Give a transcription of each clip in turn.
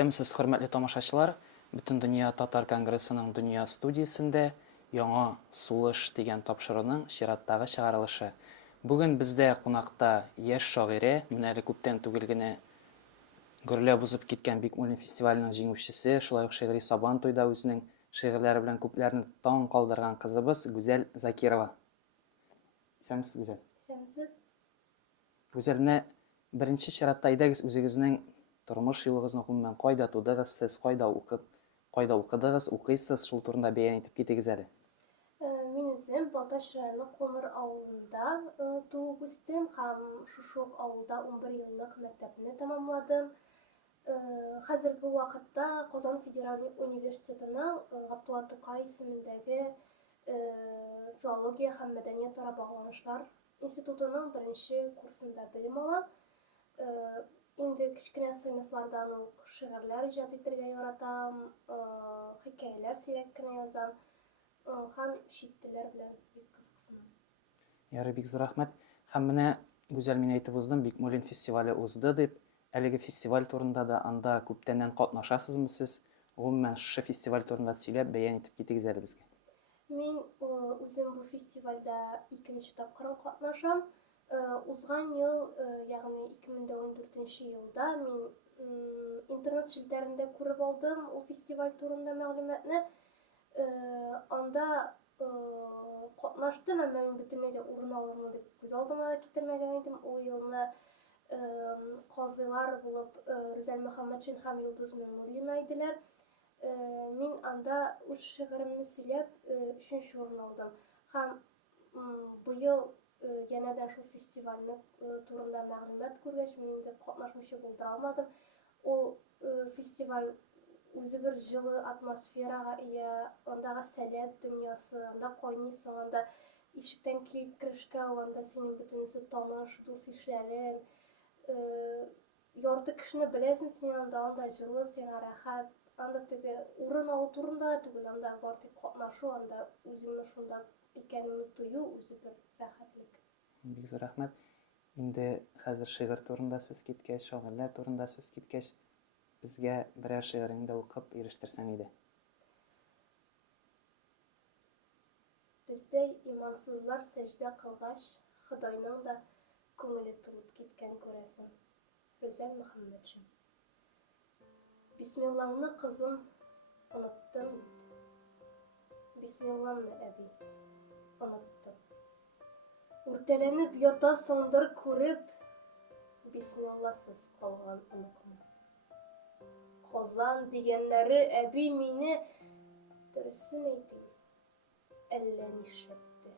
Исәмсез, хөрмәтле тамашачылар, Бөтен дөнья татар конгрессының дөнья студиясендә яңа сулыш дигән тапшыруның чираттагы чыгарылышы. Бүген бездә кунакта яшь шагыйрә, менә әле күптән түгел генә гөрләп узып киткән Бикмуллин фестиваленең җиңүчесе, шулай ук шигъри Сабан туйда үзенең шигырьләре белән күпләрне таң калдырган кызыбыз Гүзәл Закирова. Исәмсез, Гүзәл. Исәмсез. Гүзәл, менә беренче чиратта әйдәгез үзегезнең тормыш юлыгызны гомумән кайда тудыгыз, сез кайда укыдыгыз, укыйсыз, шул турында бәян итеп китегез әле. Мин үзем Балтач районы Коныр авылында туып үстем һәм шушы ук авылда 11 еллык мәктәпне тәмамладым. Хәзерге вакытта Казан Федераль университетының Габдулла Тукай исемендәге филология һәм мәдәният ара багланышлар институтының беренче курсында белем алам. Инде кичкенә сыйныфлардан ук шигырьләр иҗат итәргә яратам, хикәяләр сирәк кенә язам һәм чит телләр белән бик кызыксынам. Ярый, бик зур рәхмәт. Һәм менә Гүзәл, мин әйтеп уздым, Бикмуллин фестивале узды дип. Әлеге фестиваль турында да анда күптәннән катнашасызмы сез? Гомумән шушы фестиваль турында сөйләп бәян итеп китегез әле безгә. Мин үзем бу фестивальдә икенче тапкыр катнашам. Узган ел, ягъни 2014 елда мин интернет челтәрендә күреп алдым ул фестиваль турында мәгълүматны. Анда катнаштым, әмма мин бөтенләй дә урын алырмы дип күз алдыма да китермәгән идем. Ул елны казыйлар булып Рүзәл Мөхәммәтшин һәм Йолдыз Миңнуллина иделәр. Мин анда үз шигыремне сөйләп 3нче урын алдым. Һәм быел янәдән шул фестивальне турында мәгълүмат күргәч, мин инде катнашмыйча булдыра алмадым. Ул фестиваль үзе бер җылы атмосферага ия, андагы сәләт дөньясы, анда кайныйсың, анда ишектән керешкә ул анда синең бөтенесе таныш, дус-ишләрең, ярты кешене беләсең син анда җылы, сиңа рәхәт. Анда теге урын алу турында түгел, анда бар тик катнашу, анда үзеңне шунда икәнеңне тою үзе бер рәхәтлек. Бик зур рәхмәт. Инде хәзер шигырь турында сүз киткәч, шагыйрьләр турында сүз киткәч, безгә берәр шигыреңне укып ирештерсәң иде. Бездә имансызлар сәҗдә кылгач, Ходайның да күңеле тулып киткән күрәсең. Рүзәл Мөхәммәтшин. Бисмиллаңны, кызым, оныттым бит. Бисмиллаңны, әби, оныттым. Үртәләнеп ятасыңдыр күреп, бисмилласыз калган оныкны. Казан дигәннәре әби мине дөресен әйтим, әллә нишләтте.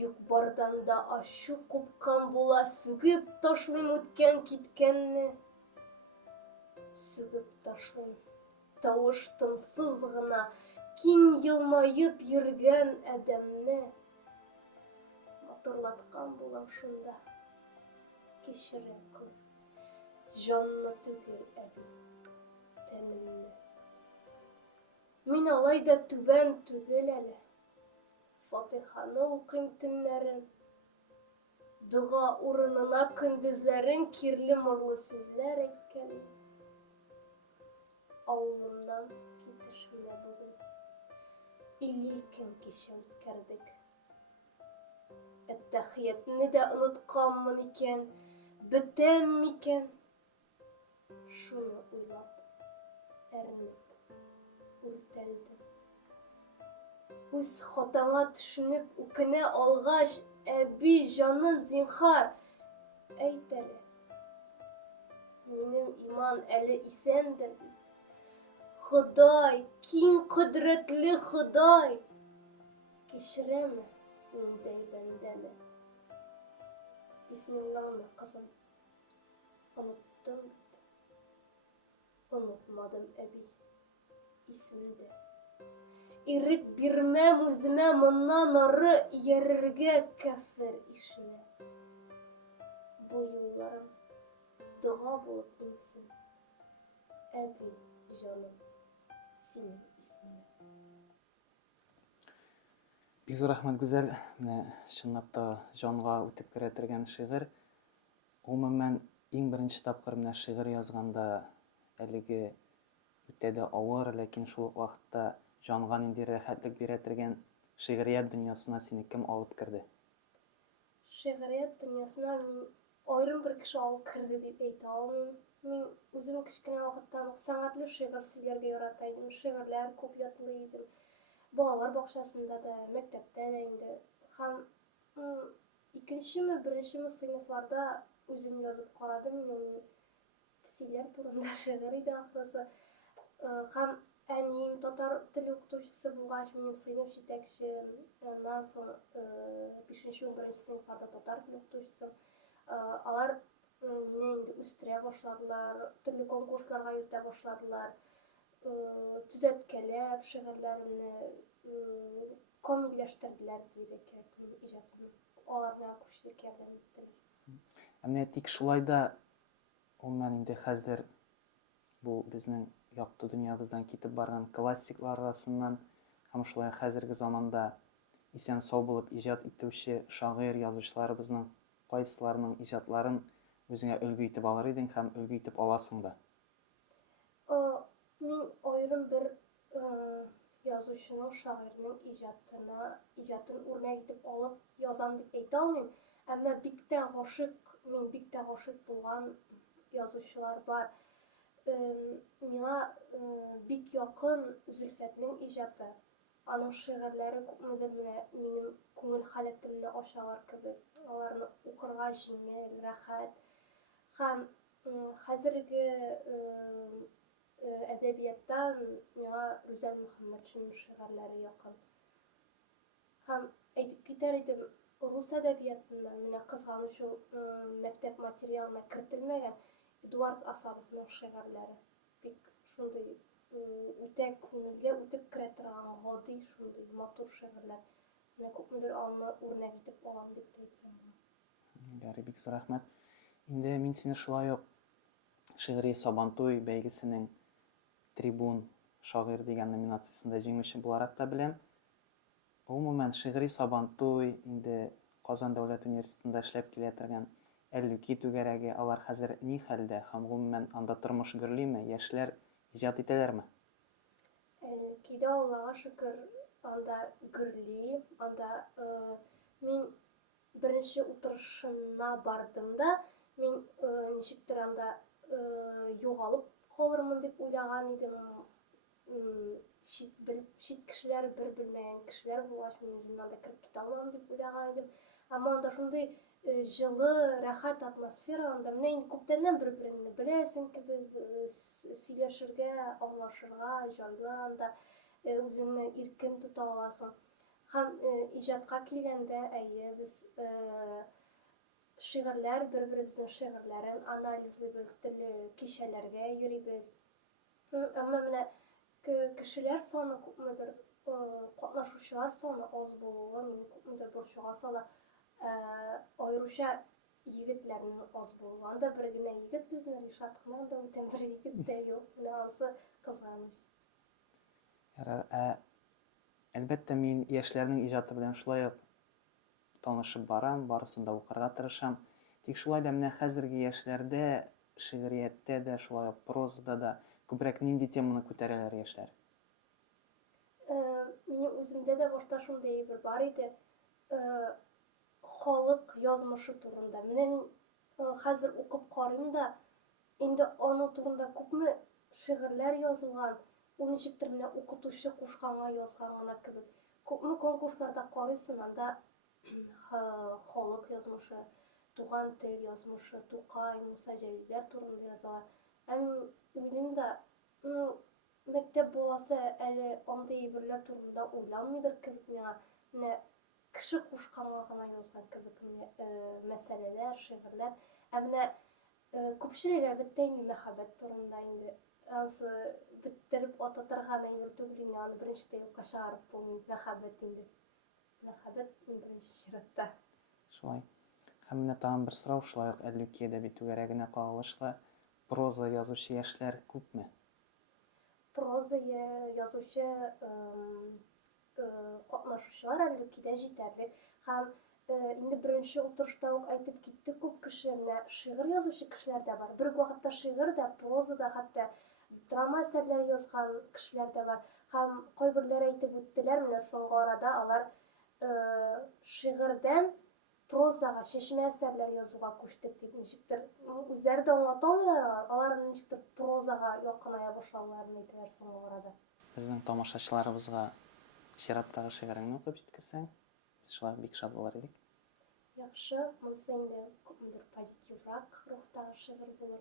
Юк бардан да ачу купкан була, сүгеп ташлыйм үткән киткәнне. Сүгеп ташлыйм, тавыш тынсыз гына, киң елмаеп йөргән адәмне. Матурлаткан булам шунда, кичерә күр, җанны түгел, әби, тәнемне. Мин алай да түбән түгел әле, Фатиханы укыйм төннәрен, дуга урынына көндезләрен кирле морлы сүзләр әйткән. Авылымнан китешемә бүген 50 көн кичә үткәрдек. Әттәхиятны да онытканмын икән, бетәм микән? Шуны уйлап, әрнеп, үртәлдем. Үз хатаңа төшенеп үкенә алгач, әби, җаным, зинһар, әйт әле. Минем иман әле исәндер бит. Ходай, киң кодрәтле Ходай, кичерәме миндәй бәндәне? Бисмиллаңны, кызым, оныттым бит. Онытмадым, әби, исемдә. Ирек бирмәм үземә моннан ары иярергә кәфер ишенә. Бу юлларым дуга булып инсен, әби, җаным, синең исемә. Бик зур рәхмәт, Гүзәл. Менә чынлап та җанга үтеп керә торган шигырь. Гомумән иң беренче тапкыр менә шигырь язганда әлеге үтә дә авыр, ләкин шул ук вакытта җанга нинди рәхәтлек бирә торган шигърият дөньясына сине кем алып керде? Шигърият дөньясына мин аерым бер кеше алып керде дип әйтә алмыйм. Мин үзем кечкенә вакыттан ук сәнгатьле шигырь сөйләргә ярата идем, шигырьләр күп ятлый идем. Балалар бакчасында да, мәктәптә дә инде. Һәм икенчеме, беренчеме сыйныфларда үзем язып карадым инде. Песиләр турында шигырь иде ахрысы. Һәм әнием татар теле укытучысы булгач, минем сыйныф җитәкчем, аннан соң 5-11 сыйныфларда татар теле укытучысы. Алар мине инде үстерә башладылар, төрле конкурсларга йөртә башладылар. Төзәткәләп шигырьләремне камилләштерделәр дирәк кирәк минем иҗатымны. Алар миңа күпчелек ярдәм иттеләр. Менә тик шулай да оннан инде хәзер бу безнең якты дөньябыздан китеп барган классиклар арасыннан һәм шулай хәзерге заманда исән сау булып иҗат итүче шагыйрь язучыларыбызның кайсыларының иҗатларын үзеңә өлге итеп алыр идең һәм өлге итеп аласың да. Мин аерым бер язучының, шагыйрьнең иҗатын үрнәк итеп алып язам дип әйтә алмыйм. Әмма бик тә гашыйк булган язучылар бар. Миңа бик якын Зөлфәтнең иҗаты. Аның шигырьләре күпмедер минем күңел халәтемне ачалар кебек. Аларны укырга җиңел, рәхәт. Һәм хәзерге әдәбияттан миңа Рүзәл Мөхәммәтшин шигырьләре якын. Һәм әйтеп китәр идем, рус әдәбиятыннан менә кызганыч ул мәктәп материалына кертелмәгән Эдуард Асадовның шигырьләре. Бик шундый үтә күңелгә үтеп керә торган гади шундый матур шигырьләр. Менә күпмедер аны үрнәк итеп алам дип әйтсәм була. Ярый, бик зур рәхмәт. Инде мин сине шулай ук шигъри Сабантуй бәйгесенең Трибун шагыйрь дигән номинациясендә җиңүче буларак та беләм. Гомумән, шигъри Сабантуй инде Казан дәүләт университетында эшләп килә торган Әллүки түгәрәге, алар хәзер ни хәлдә һәм гомумән анда тормыш гөрлиме, яшьләр иҗат итәләрме? Әллүкидә Аллага шөкер, анда гөрли, анда мин беренче утырышына бардым да, мин ничектер анда югалып калырмын дип уйлаган идем. Чит кешеләр, бер белмәгән кешеләр булгач, мин үзем анда кереп китә алмам дип уйлаган идем. Әмма анда шундый җылы, рәхәт атмосфера, анда менә инде күптәннән бер-береңне беләсең кебек, сөйләшергә, аңлашырга җайлы, анда үзеңне иркен тота аласың. Һәм иҗатка килгәндә, әйе, без шигырьләр, бер-беребезнең шигырьләрен анализлыйбыз, төрле кичәләргә йөрибез. Әмма менә кешеләр саны күпмедер, катнашучылар саны аз булуы мине күпмедер борчуга сала. Аеруча егетләрнең аз булуы. Анда бер генә егет безнең Ришат кына, анда бүтән бер егет тә юк. Менә анысы кызганыч. Әлбәттә, мин яшьләрнең иҗаты белән шулай ук танышып барам, барысын да укырга тырышам. Тик шулай да менә хәзерге яшьләрдә шигърияттә дә, шулай ук прозада да күбрәк нинди теманы күтәрәләр яшьләр? Минем үземдә дә башта шундый бер бар иде. Халык язмышы турында. Менә мин хәзер укып карыйм да, инде аның турында күпме шигырьләр язылган. Ул ничектер менә укытучы кушканга язган гына кебек. Күпме конкурсларда карыйсың, анда халык язмышы, туган тел язмышы, Тукай, Муса Җәлилләр турында язалар. Уйлыйм да, мәктәп баласы әле андый әйберләр турында уйламыйдыр кебек миңа. Менә кеше кушканга гына язган кебек мәсьәләләр, шигырьләр. Менә күпчелек әлбәттә инде мәхәббәт турында инде. Ансы беттереп ататырга да инде түгел инде, аны беренче китапка чыгарып булмый. Мәхәббәт инде. Мәхәббәт беренче чиратта. Шулай. Һәм менә тагын бер сорау, шулай ук Әллүки әдәби түгәрәгенә кагылышлы, проза язучы яшьләр күпме? Проза язучы катнашучылар Әллүкидә җитәрлек. Һәм инде беренче утырышта ук әйтеп киттек, күп кеше менә шигырь язучы кешеләр дә бар. Бер үк вакытта шигырь дә, проза да, хәтта драма әсәрләре язган кешеләр дә бар. Һәм кайберләре әйтеп үттеләр, менә соңгы арада алар шигырьдән прозага, чәчмә әсәрләр язуга күчтек дип ничектер үзләре дә аңлата алмыйлар, алар ничектер прозага якыная башлаганнарын әйтәләр соңгы арада. Безнең тамашачыларыбызга чираттагы шигыреңне укып җиткерсәң, без шулай бик шат булыр идек. Яхшы, монысы инде күпмедер позитиврак рухтагы шигырь булыр.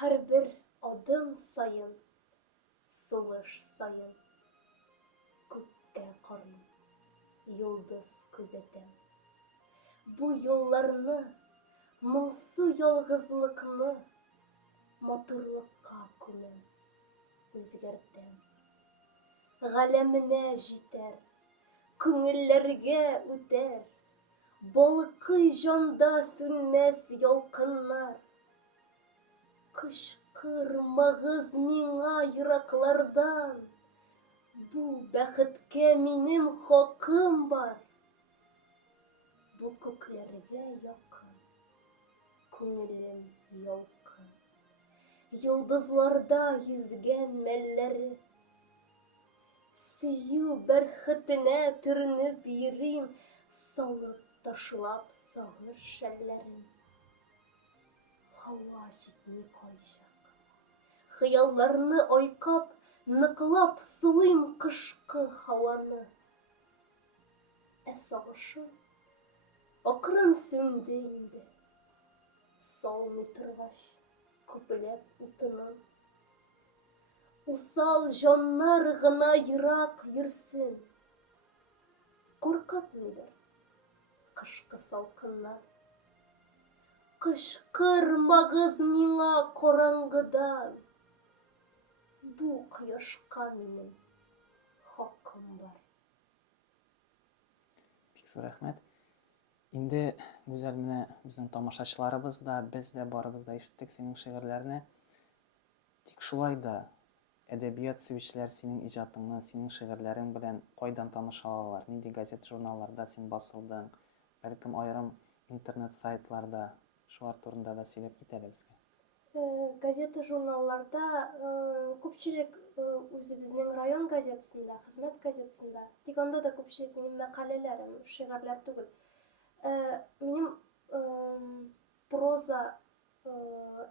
Һәрбер адым саен, сулыш саен, күккә карыйм, йолдыз күзәтәм. Бу юлларны, моңсу ялгызлыкны, матурлыкка күмәм, үзгәртәм. Галәменә җитәр, күңелләргә үтәр, балкый җанда сүнмәс ялкыннар. Кычкырмагыз миңа ераклардан, бу бәхеткә минем хакым бар. Бу күкләргә якын, күңелем ялкын. Йолдызларда йөзгән мәлләре, сөю бәрхетенә төренеп йөрим, салып ташлап сагыш шәлләрен. Һава җитми кайчак, хыялларны айкап, ныклап сулыйм кышкы һаваны. Сагышым акрын сүнде инде, салмый торгач күпләп утынын. Усал җаннар гына ерак йөрсен, куркытмыйдыр кышкы салкыннар. Кычкырмагыз миңа караңгыдан, бу кояшка минем хакым бар. Бик зур рәхмәт. Инде гүзәл менә безнең тамашачыларыбыз да, без дә барыбыз да ишеттек синең шигырьләрне. Тик шулай да әдәбият сөючеләр синең иҗатыңны, синең шигырьләрең белән кайдан таныша алалар? Нинди газет, журналларда син басылдың? Бәлкем аерым интернет сайтларда, шулар турында да сөйләп кит әле безгә. Газета, журналларда күпчелек үзебезнең район газетасында, хезмәт газетасында, тик анда да күпчелек минем мәкаләләрем, шигырьләр түгел. Минем проза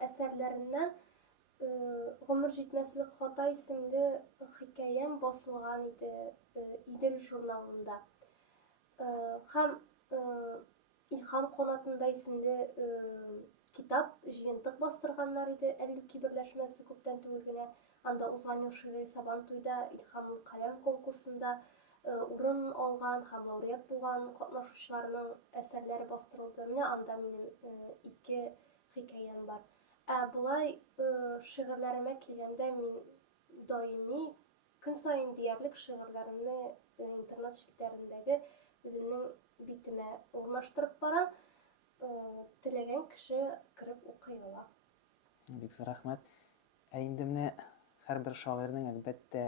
әсәрләреннән Гомер җитмәслек хата исемле хикәям басылган иде Идел журналында. Һәм Илһам канатында исемле китап, җыентык бастырганнар иде Әллүки берләшмәсе күптән түгел генә. Анда узган ел шигъри Сабантуйда Илһамлы каләм конкурсында урын алган һәм лауреат булган катнашучыларның әсәрләре бастырылды. Менә анда минем 2 хикәям бар. Булай шигырьләремә килгәндә мин даими көн саен диярлек шигырьләремне интернет челтәрендәге үземнең битемә урнаштырып барам. Теләгән кеше кирип укый ала. Бик зур рәхмәт. Инде менә һәрбер шагыйрьнең әлбәттә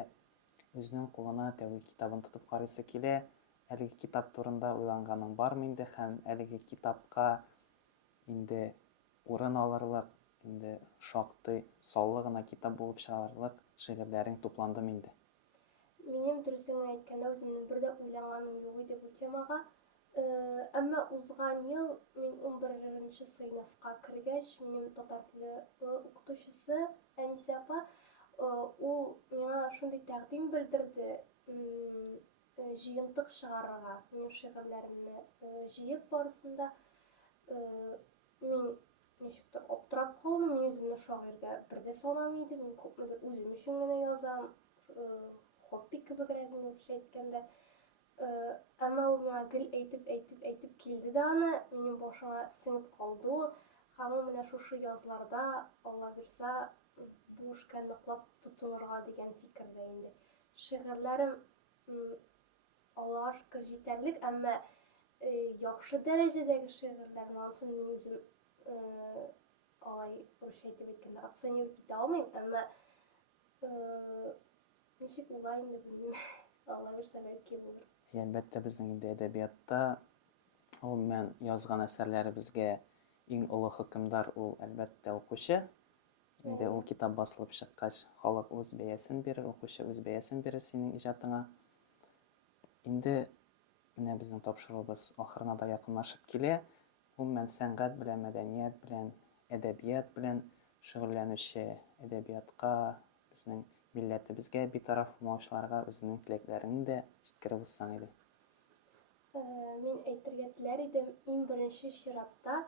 үзенең кулына тәүге китабын тотып карыйсы килә. Әлеге китап турында уйланганың бармы инде һәм әлеге китапка инде урын алырлык, инде шактый саллы гына китап булып чыгарлык шигырьләрең тупландымы инде? Минем дөресен әйткәндә үземнең бер дә уйлаганым юк иде бу темага. Әмма узган ел мин 11нче сыйныфка кергәч, минем татар теле укытучысы Әнисә апа, ул миңа шундый тәкъдим белдерде, җыентык чыгарырга, минем шигырьләремне җыеп барысында. Мин ничектер аптырап калдым, мин үземне шагыйрьгә бер дә санамый идем, мин күпмедер үзем өчен генә язам, хобби кебегрәк генә әйткәндә. Әмма ул миңа гел әйтеп килде дә аны, минем башыма сеңеп калды ул. Һәм ул менә шушы язларда, Алла бирсә, бу эшкә ныклап тотынырга дигән фикердә инде. Шигырьләрем Аллага шөкер җитәрлек, әмма яхшы дәрәҗәдәге шигырьләр, анысын мин үзем алай русча әйтеп әйткәндә оценивать итә алмыйм, әмма ничек була инде белмим. Алла бирсә бәлки булыр. Әлбәттә, безнең инде әдәбиятта гомумән язган әсәрләребезгә иң олы хөкемдар ул әлбәттә укучы. Инде ул китап басылып чыккач, халык үз бәясен бирер, укучы үз бәясен бирер синең иҗатыңа. Инде менә безнең тапшыруыбыз ахырына да якынлашып килә. Гомумән сәнгать белән, мәдәният белән, әдәбият белән шөгыльләнүче, әдәбиятка, безнең милләтебезгә битараф булмаучыларга үзенең теләкләрен дә җиткереп узсаң иде. Мин әйтергә теләр идем, иң беренче чиратта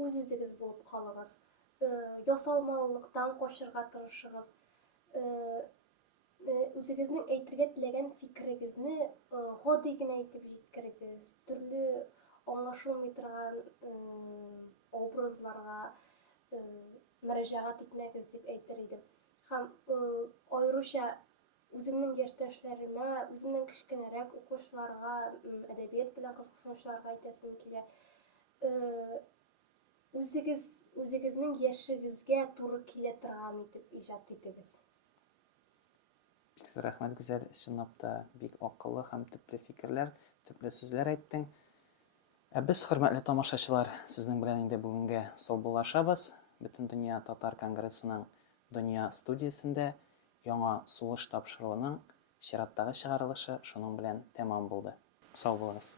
үз-үзегез булып калыгыз. Ясалмалылыктан качырга тырышыгыз. Үзегезнең әйтергә теләгән фикерегезне гади генә әйтеп җиткерегез. Төрле аңлашылмый торган образларга мөрәҗәгать итмәгез дип әйтер идем. Һәм аеруча үземнең яшьтәшләремә, үземнән кечкенәрәк укучыларга, әдәбият белән кызыксынучыларга әйтәсем килә. Үзегезнең яшегезгә туры килә торган итеп иҗат итегез. Бик зур рәхмәт, гүзәл, чынлап та бик акыллы һәм төпле фикерләр, төпле сүзләр әйттең. Без, хөрмәтле тамашачылар, сезнең белән инде бүгенгә саубуллашабыз. Бөтен дөнья татар конгрессының дөнья студиясендә яңа сулыш тапшыруының чираттагы чыгарылышы шуның белән тәмам булды. Сау булыгыз.